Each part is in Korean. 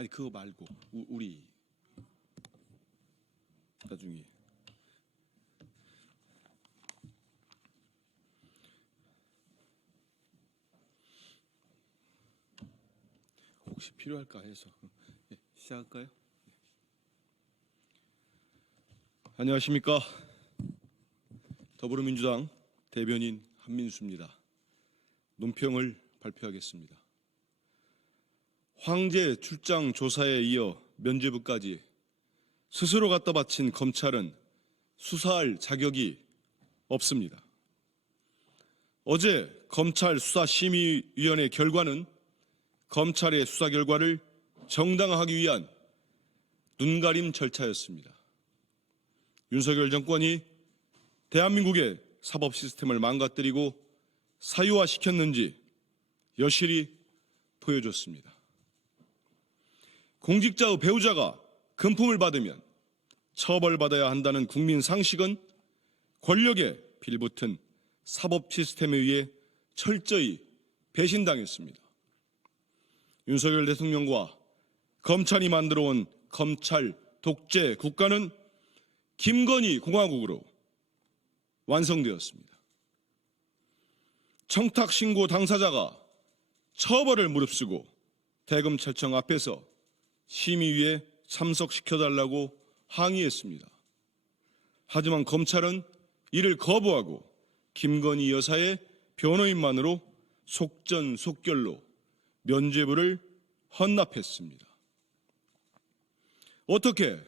아니 그거 말고 우, 우리 나중에 혹시 필요할까 해서 예, 시작할까요? 안녕하십니까 더불어민주당 대변인 한민수입니다. 논평을 발표하겠습니다. 황제 출장 조사에 이어 면죄부까지 스스로 갖다 바친 검찰은 수사할 자격이 없습니다. 어제 검찰 수사심의위원회 결과는 검찰의 수사 결과를 정당화하기 위한 눈가림 절차였습니다. 윤석열 정권이 대한민국의 사법 시스템을 망가뜨리고 사유화시켰는지 여실히 보여줬습니다. 공직자의 배우자가 금품을 받으면 처벌받아야 한다는 국민 상식은 권력에 빌붙은 사법 시스템에 의해 철저히 배신당했습니다. 윤석열 대통령과 검찰이 만들어 온 검찰 독재 국가는 김건희 공화국으로 완성되었습니다. 청탁 신고 당사자가 처벌을 무릅쓰고 대검찰청 앞에서 심의위에 참석시켜달라고 항의했습니다. 하지만 검찰은 이를 거부하고 김건희 여사의 변호인만으로 속전속결로 면죄부를 헌납했습니다. 어떻게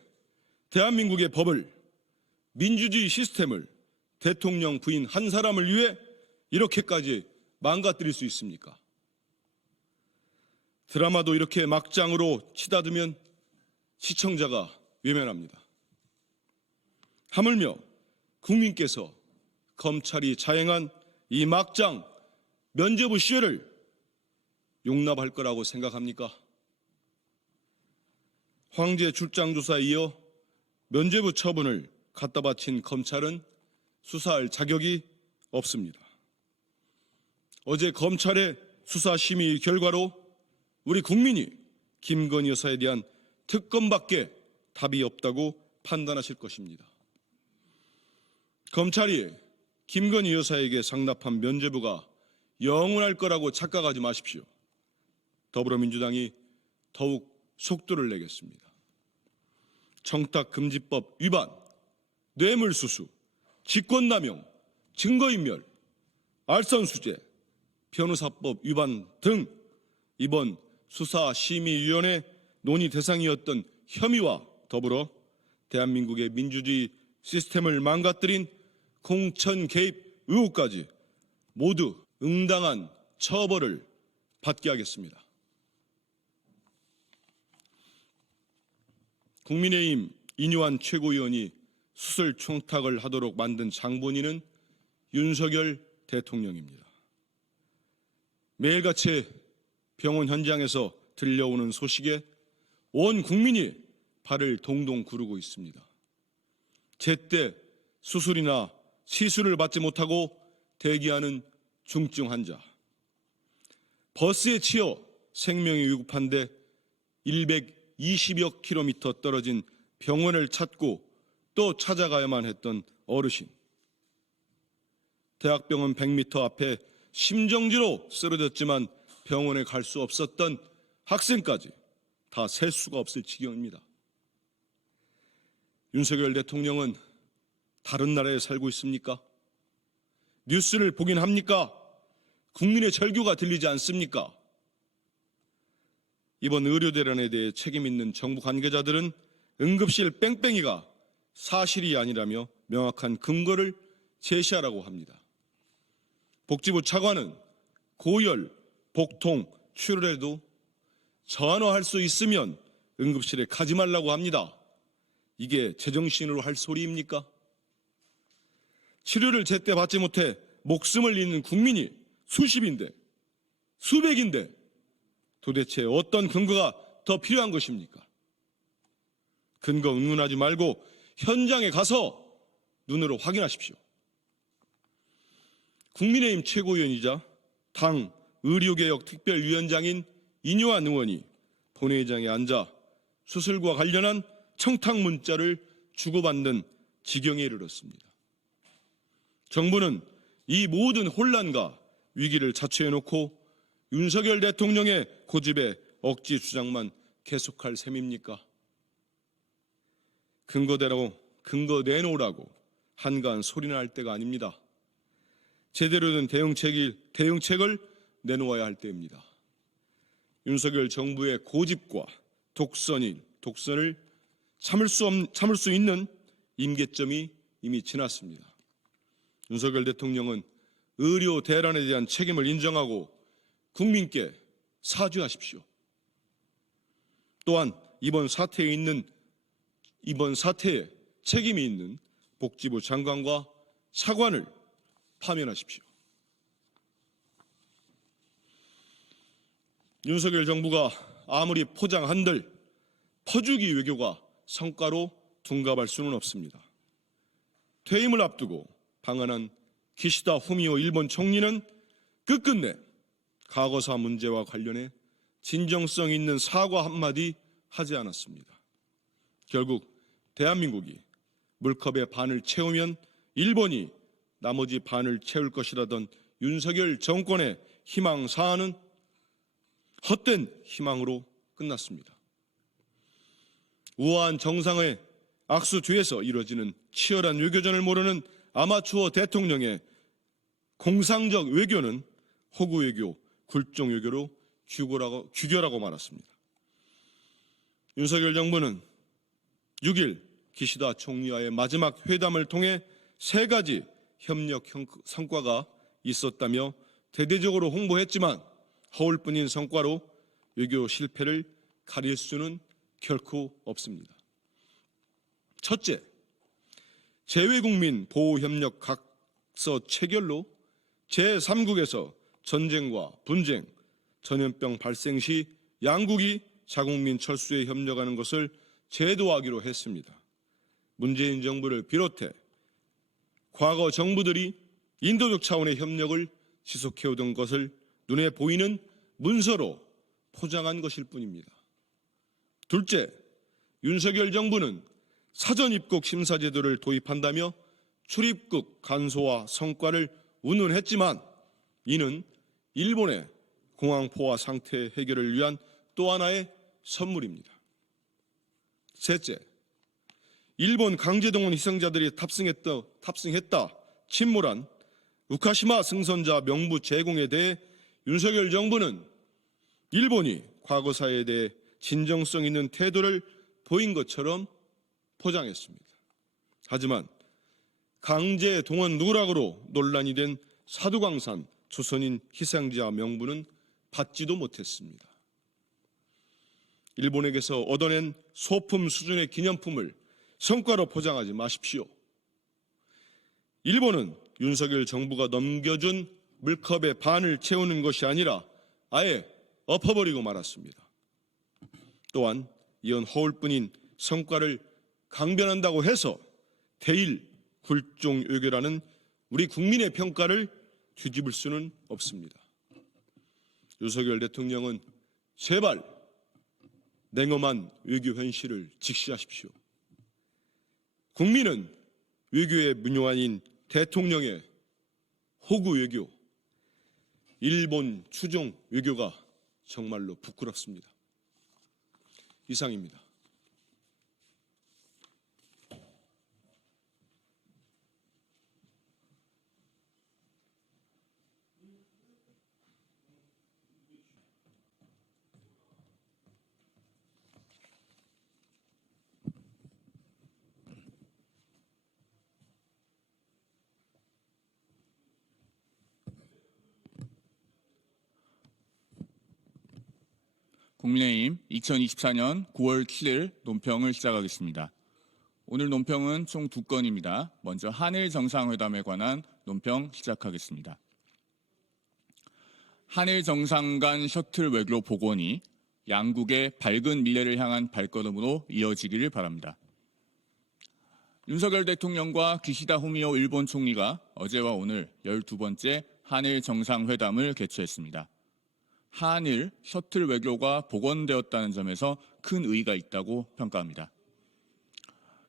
대한민국의 법을 민주주의 시스템을 대통령 부인 한 사람을 위해 이렇게까지 망가뜨릴 수 있습니까? 드라마도 이렇게 막장으로 치닫으면 시청자가 외면합니다. 하물며 국민께서 검찰이 자행한 이 막장 면죄부 시효를 용납할 거라고 생각합니까? 황제 출장 조사에 이어 면죄부 처분을 갖다 바친 검찰은 수사할 자격이 없습니다. 어제 검찰의 수사 심의 결과로 우리 국민이 김건희 여사에 대한 특검밖에 답이 없다고 판단하실 것입니다. 검찰이 김건희 여사에게 상납한 면죄부가 영원할 거라고 착각하지 마십시오. 더불어민주당이 더욱 속도를 내겠습니다. 청탁금지법 위반, 뇌물수수, 직권남용, 증거인멸, 알선수재, 변호사법 위반 등 이번 수사 심의위원회 논의 대상이었던 혐의와 더불어 대한민국의 민주주의 시스템을 망가뜨린 공천 개입 의혹까지 모두 응당한 처벌을 받게 하겠습니다. 국민의힘 이뇨한 최고위원이 수술 총탁을 하도록 만든 장본인은 윤석열 대통령입니다. 매일같이 병원 현장에서 들려오는 소식에 온 국민이 발을 동동 구르고 있습니다. 제때 수술이나 시술을 받지 못하고 대기하는 중증 환자. 버스에 치여 생명이 위급한데 120여 킬로미터 떨어진 병원을 찾고 또 찾아가야만 했던 어르신. 대학병원 100m 앞에 심정지로 쓰러졌지만 병원에 갈 수 없었던 학생까지 다 셀 수가 없을 지경입니다. 윤석열 대통령은 다른 나라에 살고 있습니까? 뉴스를 보긴 합니까? 국민의 절규가 들리지 않습니까? 이번 의료 대란에 대해 책임 있는 정부 관계자들은 응급실 뺑뺑이가 사실이 아니라며 명확한 근거를 제시하라고 합니다. 복지부 차관은 고열, 복통, 출혈에도 전화할 수 있으면 응급실에 가지 말라고 합니다. 이게 제정신으로 할 소리입니까? 치료를 제때 받지 못해 목숨을 잃는 국민이 수십인데, 수백인데, 도대체 어떤 근거가 더 필요한 것입니까? 근거 의문하지 말고 현장에 가서 눈으로 확인하십시오. 국민의힘 최고위원이자 당 의료개혁 특별위원장인 이뇨한 의원이 본회의장에 앉아 수술과 관련한 청탁 문자를 주고받는 지경에 이르렀습니다. 정부는 이 모든 혼란과 위기를 자초해놓고 윤석열 대통령의 고집의 억지 주장만 계속할 셈입니까? 근거대로 근거 내놓으라고 한간 소리나 할 때가 아닙니다. 제대로 된 대응책이, 대응책을 내놓아야 할 때입니다. 윤석열 정부의 고집과 독선이, 독선을 참을 수, 없, 참을 수 있는 임계점이 이미 지났습니다. 윤석열 대통령은 의료 대란에 대한 책임을 인정하고 국민께 사죄하십시오. 또한 이번 사태에 있는 이번 사태에 책임이 있는 복지부 장관과 차관을 파면하십시오. 윤석열 정부가 아무리 포장한들 퍼주기 외교가 성과로 둔갑할 수는 없습니다. 퇴임을 앞두고 방한한 기시다 후미오 일본 총리는 끝끝내 과거사 문제와 관련해 진정성 있는 사과 한마디 하지 않았습니다. 결국 대한민국이 물컵의 반을 채우면 일본이 나머지 반을 채울 것이라던 윤석열 정권의 희망 사안은 헛된 희망으로 끝났습니다. 우아한 정상의 악수 뒤에서 이루어지는 치열한 외교전을 모르는 아마추어 대통령의 공상적 외교는 호구 외교, 굴종 외교로 규결하고, 규결하고 말았습니다. 윤석열 정부는 6일 기시다 총리와의 마지막 회담을 통해 세 가지 협력 성과가 있었다며 대대적으로 홍보했지만 허울뿐인 성과로 외교 실패를 가릴 수는 결코 없습니다. 첫째, 재외국민 보호협력 각서 체결로 제3국에서 전쟁과 분쟁, 전염병 발생 시 양국이 자국민 철수에 협력하는 것을 제도하기로 했습니다. 문재인 정부를 비롯해 과거 정부들이 인도적 차원의 협력을 지속해오던 것을 눈에 보이는 문서로 포장한 것일 뿐입니다. 둘째, 윤석열 정부는 사전 입국 심사 제도를 도입한다며 출입국 간소화 성과를 운운했지만 이는 일본의 공항 포화 상태 해결을 위한 또 하나의 선물입니다. 셋째, 일본 강제동원 희생자들이 탑승했다, 탑승했다 침몰한 우카시마 승선자 명부 제공에 대해 윤석열 정부는 일본이 과거사에 대해 진정성 있는 태도를 보인 것처럼 포장했습니다. 하지만 강제 동원 누락으로 논란이 된 사두광산 조선인 희생자 명부는 받지도 못했습니다. 일본에게서 얻어낸 소품 수준의 기념품을 성과로 포장하지 마십시오. 일본은 윤석열 정부가 넘겨준 물컵의 반을 채우는 것이 아니라 아예 엎어버리고 말았습니다. 또한 이런 허울뿐인 성과를 강변한다고 해서 대일 굴종 외교라는 우리 국민의 평가를 뒤집을 수는 없습니다. 윤석열 대통령은 제발 냉엄한 외교 현실을 직시하십시오. 국민은 외교의 문요한인 대통령의 호구 외교, 일본 추종 외교가 정말로 부끄럽습니다. 이상입니다. 국민의힘 2024년 9월 7일 논평을 시작하겠습니다. 오늘 논평은 총 두 건입니다. 먼저 한일 정상회담에 관한 논평 시작하겠습니다. 한일 정상 간 셔틀 외교 복원이 양국의 밝은 미래를 향한 발걸음으로 이어지기를 바랍니다. 윤석열 대통령과 기시다 후미오 일본 총리가 어제와 오늘 12번째 한일 정상회담을 개최했습니다. 한일 셔틀 외교가 복원되었다는 점에서 큰 의의가 있다고 평가합니다.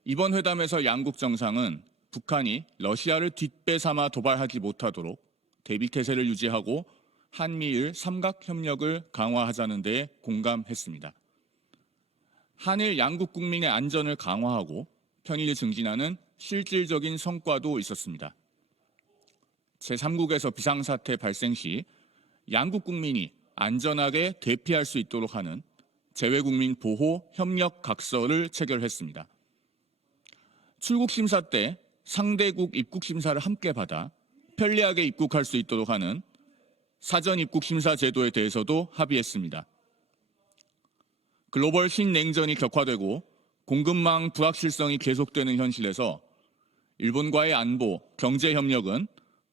이번 회담에서 양국 정상은 북한이 러시아를 뒷배 삼아 도발하지 못하도록 대비 태세를 유지하고 한미일 삼각 협력을 강화하자는 데 공감했습니다. 한일 양국 국민의 안전을 강화하고 편의를 증진하는 실질적인 성과도 있었습니다. 제3국에서 비상사태 발생 시 양국 국민이 안전하게 대피할 수 있도록 하는 재외국민 보호 협력 각서를 체결했습니다. 출국 심사 때 상대국 입국 심사를 함께 받아 편리하게 입국할 수 있도록 하는 사전 입국 심사 제도에 대해서도 합의했습니다. 글로벌 신냉전이 격화되고 공급망 불확실성이 계속되는 현실에서 일본과의 안보, 경제 협력은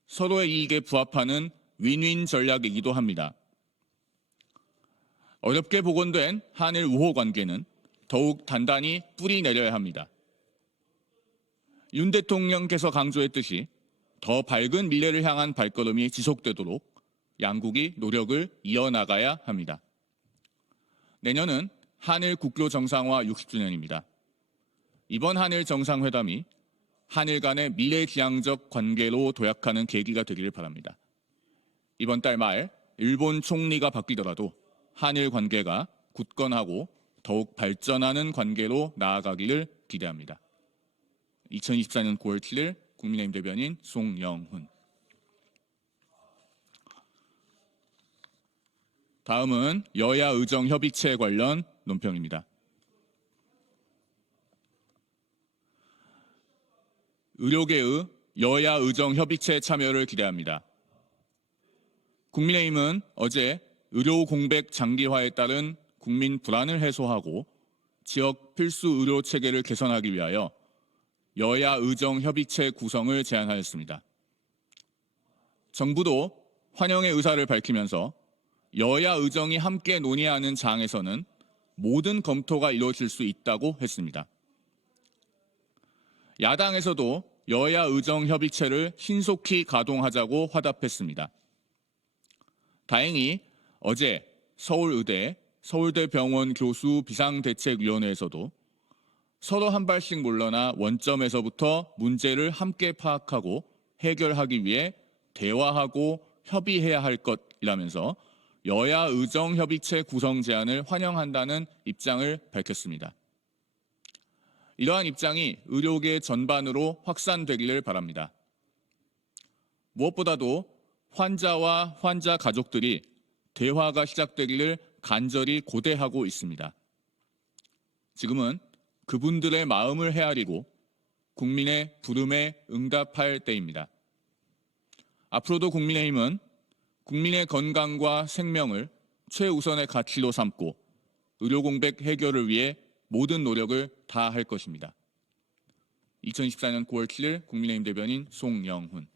서로의 이익에 부합하는 윈윈 전략이기도 합니다. 어렵게 복원된 한일 우호 관계는 더욱 단단히 뿌리 내려야 합니다. 윤 대통령께서 강조했듯이 더 밝은 미래를 향한 발걸음이 지속되도록 양국이 노력을 이어나가야 합니다. 내년은 한일 국교 정상화 60주년입니다. 이번 한일 정상회담이 한일 간의 미래지향적 관계로 도약하는 계기가 되기를 바랍니다. 이번 달 말 일본 총리가 바뀌더라도 한일 관계가 굳건하고 더욱 발전하는 관계로 나아가기를 기대합니다. 2024년 9월 7일 국민의힘 대변인 송영훈. 다음은 여야 의정 협의체 관련 논평입니다. 의료계의 여야 의정 협의체 참여를 기대합니다. 국민의힘은 어제 의료 공백 장기화에 따른 국민 불안을 해소하고 지역 필수 의료 체계를 개선하기 위하여 여야 의정 협의체 구성을 제안하였습니다. 정부도 환영의 의사를 밝히면서 여야 의정이 함께 논의하는 장에서는 모든 검토가 이루어질 수 있다고 했습니다. 야당에서도 여야 의정 협의체를 신속히 가동하자고 화답했습니다. 다행히 어제 서울의대, 서울대병원 교수 비상대책위원회에서도 서로 한 발씩 물러나 원점에서부터 문제를 함께 파악하고 해결하기 위해 대화하고 협의해야 할 것이라면서 여야 의정 협의체 구성 제안을 환영한다는 입장을 밝혔습니다. 이러한 입장이 의료계 전반으로 확산되기를 바랍니다. 무엇보다도 환자와 환자 가족들이 대화가 시작되기를 간절히 고대하고 있습니다. 지금은 그분들의 마음을 헤아리고 국민의 부름에 응답할 때입니다. 앞으로도 국민의힘은 국민의 건강과 생명을 최우선의 가치로 삼고 의료 공백 해결을 위해 모든 노력을 다할 것입니다. 2024년 9월 7일 국민의힘 대변인 송영훈